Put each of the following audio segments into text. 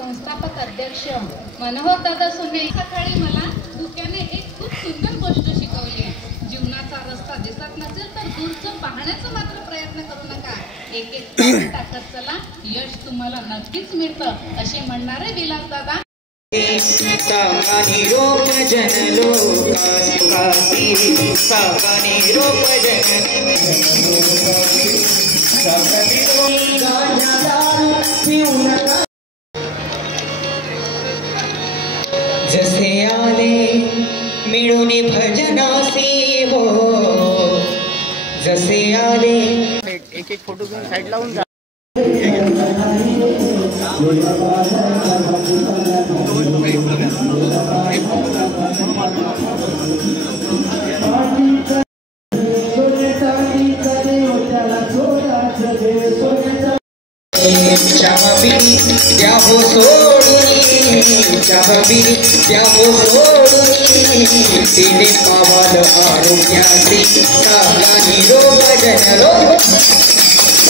संस्थापक अध्यक्ष मनोहर दादा सोने सकाळी मला धुक्याने एक खूप सुंदर गोष्ट शिकवली आहे। जीवनाचा रस्ता दिसत नसेल तर दूरचं पाहण्याचा मात्र प्रयत्न करू नका, एक एक पाऊल टाकत चला, यश तुम्हाला नक्कीच मिळतं असे म्हणणारे विलास दादा। सागानी रोप जन लोकासी सागानी रोप जन जसे आले मिळून भजनासी हो, जसे आले एक एक फोटो घेऊन साइड लावून जा। चहाबिरी त्या हो सोडून, चहाबिरी त्या हो सोडून, तिने पावाल आरोग्याचे सागानी रोप जनलो,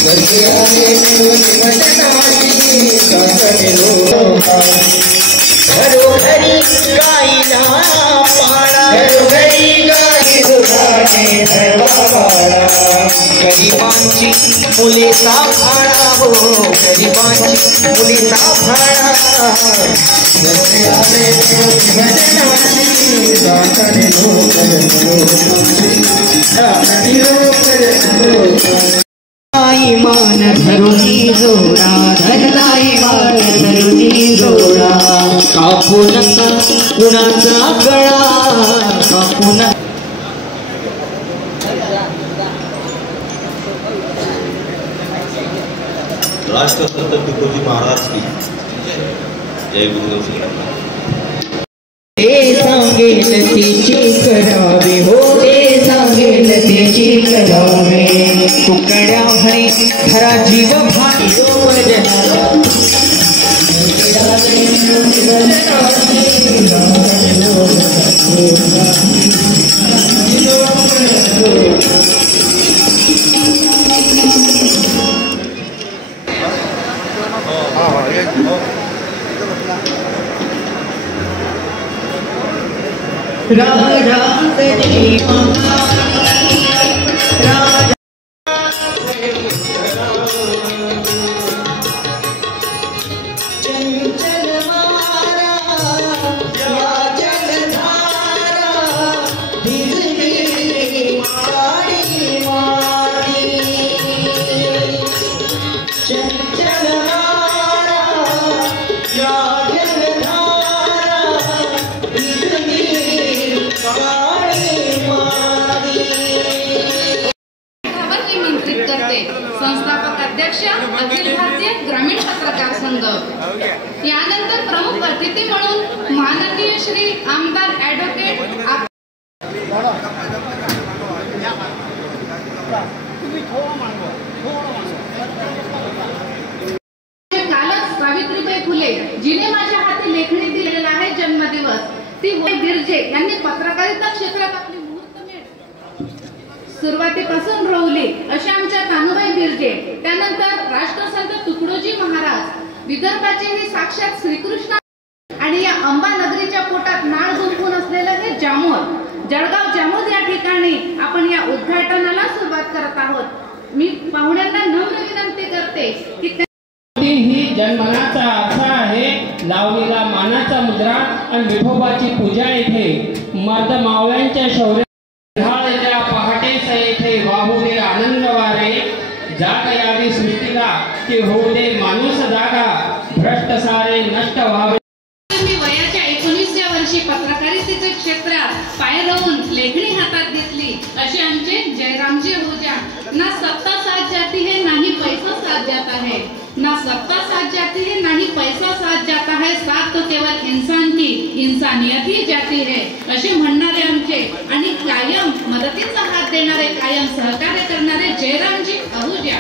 जसे आले मिळून भजनासी सागानी लोकासी, घरोघरी गाईला पाळा, घरोघरी गाई दुधाने भरवा वाळा, गरिबांची मुले सांभाळा हो, गरिबांची मुले सांभाळा, जसे आले भजनासी सागानी लोकासी, ईमान धरुनी जोडा, धरला ईमान धरुनी जोडा, कापू नका कुणाचा गळा, कापू नका। राष्ट्रसंत तुकोजी महाराज की जय गुरु श्री। ते सांगेल तिची करावे हो, ते सांगेल तिची करावे, तुकड्या भरी धरा जीव भाई राजा चंचल मारा या जलधारा, भिजली काळी माती, चंचल मारा या जलधारा, भिजली काळी माती। निमंत्रित करते संस्थापक अध्यक्ष अखिल भारतीय ग्रामीण पत्रकार संघ। यानंतर प्रमुख अतिथी म्हणून माननीय श्री आमदार ॲडव्होकेट कालच सावित्रीबाई फुले जिने माझ्या हाती लेखणी दिलेला आहे जन्मदिवस, ती बिर्जे यांनी पत्रकारिता क्षेत्रात आपली सुरुवातीपासून रोवली अशा आमच्या कान्हूबाई बिर्जे, त्यानंतर राष्ट्रसंत तुकडोजी महाराज, विदर्भाचे हे साक्षात श्रीकृष्ण, आणि या अंबा नगरीच्या पोटात नाळ गुंफून असलेलं हे जामोद, जळगाव जामोद या ठिकाणी आपण या उद्घाटनाला सुरुवात करत आहोत। मी पाहुण्यांना नम्र विनंती करते की ही जन्मनाचा अर्थ आहे लावलेला मानाचा मुद्रा आणि विठोबाची पूजा येथे मर्द मावळ्यांच्या शौर्य पहाटेच येथे वाहू दे आनंद वारे, जाग यावी सृष्टीला की होऊ दे माणूस जागा, भ्रष्ट सारे नष्ट व्हावे। मी वयाच्या 19व्या वर्षी पत्रकारितेच्या क्षेत्रात पाय रोवून लेखणी हातात घेतली असे आमचे जयरामजी आहूजा। ना सत्ता साथ जाती है ना ही पैसा साथ जाता है, ना सत्ता साथ जाती है ना ही पैसा साथ जाता है, साथ तो केवल इंसान की इंसानियत ही जाती है असे म्हणणारे आमचे आणि कायम मदतीचा हात देणारे, कायम सहकार्य करणारे जयरामजी आहूजा।